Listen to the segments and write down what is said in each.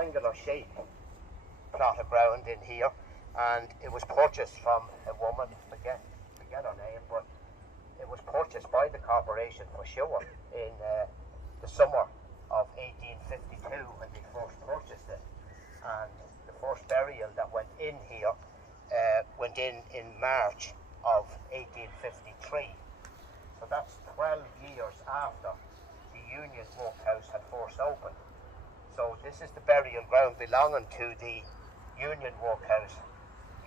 triangular shape plot of ground in here, and it was purchased from a woman, forget her name, but it was purchased by the corporation for sure in the summer of 1852 when they first purchased it. And the first burial that went in here went in March of 1853. So that's 12 years after the Union Workhouse had first opened. So this is the burial ground belonging to the Union Workhouse,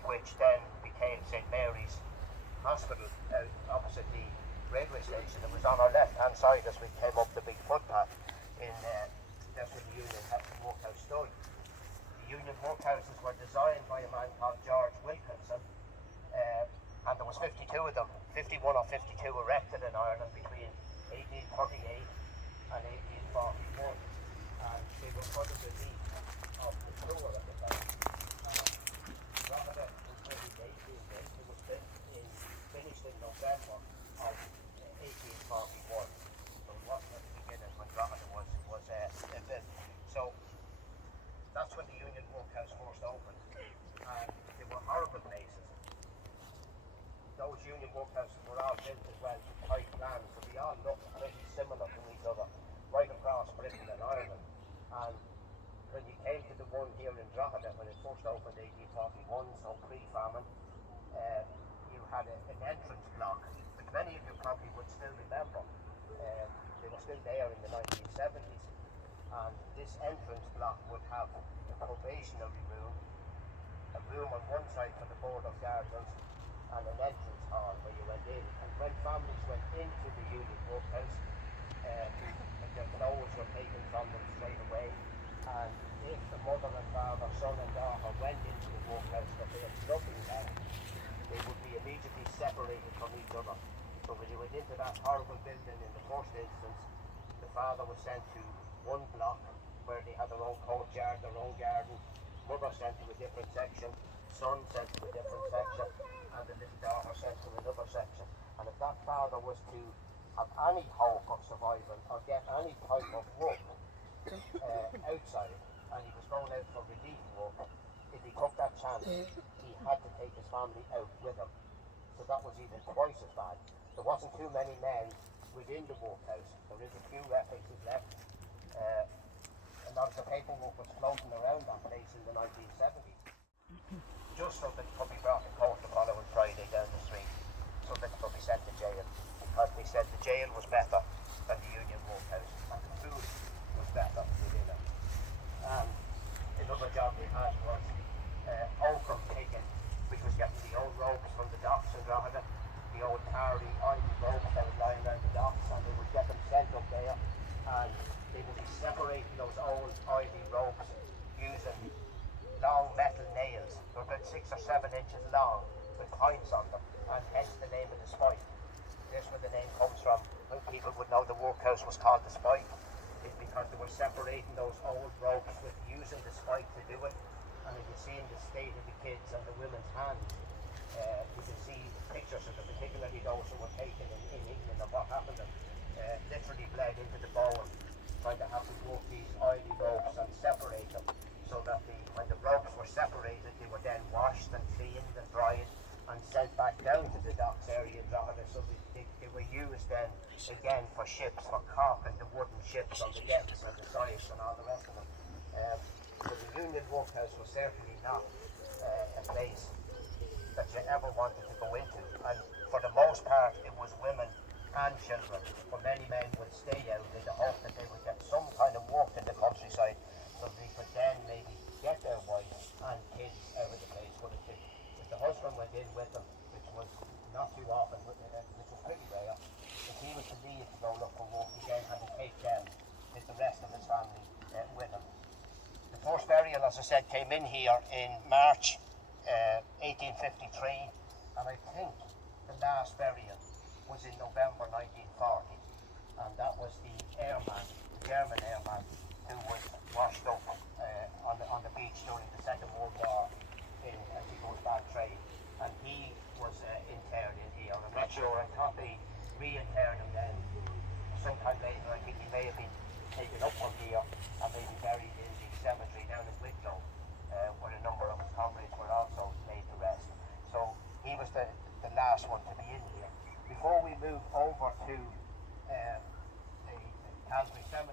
which then became St. Mary's Hospital opposite the railway station. It was on our left-hand side as we came up the big footpath. That's where the Union Workhouse stood. The Union Workhouses were designed by a man called George Wilkinson, and there was 52 of them, 51 or 52 erected in Ireland between 1838 and 1841, and they were under the lead of the tour at the time. Drogheda was built in 1880. It was finished in November of 1841. So it wasn't at the beginning when Drogheda was built. So that's when the Union Workhouse first opened, and they were horrible places. Those Union Workhouses were all built as well to tight land, so they all looked pretty similar to each other right across Britain and Ireland. And when you came to the one here in Drogheda, when it first opened 1841, so pre-famine, you had an entrance block, which many of you probably would still remember. They were still there in the 1970s, and this entrance block would have a probationary room, a room on one side for the Board of Guardians, and an entrance hall where you went in. And when families went into the Union Workhouse, their clothes were taken from them straight away, and if the mother and father, son and daughter went into the workhouse that they had nothing left, they would be immediately separated from each other. So when you went into that horrible building in the first instance, the father was sent to one block where they had their own courtyard, their own garden, mother sent to a different section, son sent to a different section, and the little daughter sent to another section. And if that father was to have any hope of survival or get any type of work outside, and he was going out for relief work, if he took that chance, he had to take his family out with him. So that was even twice as bad. There wasn't too many men within the workhouse. There is a few references left. A lot of the paperwork was floating around that place in the 1970s. Just so that it could be brought to court the following Friday down the street, so that it could be sent to jail, because they said the jail was better than the Union Workhouse, and the food was better within it. And another job they had was oakum picking, which was getting the old ropes from the docks in Drogheda, the old tarry ivy ropes that was lying around the docks, and they would get them sent up there, and they would be separating those old ivy ropes using long metal nails. They're about 6 or 7 inches long with points on them, and hence the name of the spike. That's where the name comes from. People would know the workhouse was called the spike, is because they were separating those old ropes with using the spike to do it. And if you see in the state of the kids and the women's hands, you can see pictures of them, particularly those who were taken in England, of what happened to them. Literally bled into the bone, trying to have to work these oily ropes and separate them, so that when the ropes were separated, they were then washed and cleaned and dried and sent back down to the docks area in Drogheda. So they were used then again for ships, for caulking the wooden ships on the decks and the sides and all the rest of them. So the Union Workhouse was certainly not a place that you ever wanted to go into, and for the most part it was women and children, for many men would stay out in the hope that they would get some kind of work in the countryside, so they could then maybe get their wives and kids out of the place. But if the husband went in with them, which was not too often, which was pretty rare, if he was to leave to go look for work, he then had to take them with the rest of his family with him. The first burial, as I said, came in here in March 1853, and I think the last burial was in November 1940, and that was the airman, the German airman, who was washed up on the beach during the Second World War in, I think it was Baltrade, and he was interred in here. I'm not sure, I thought they reinterred him then sometime later. I think he may have been taken up from here and maybe buried in the cemetery down in move over to the Calvary Cemetery.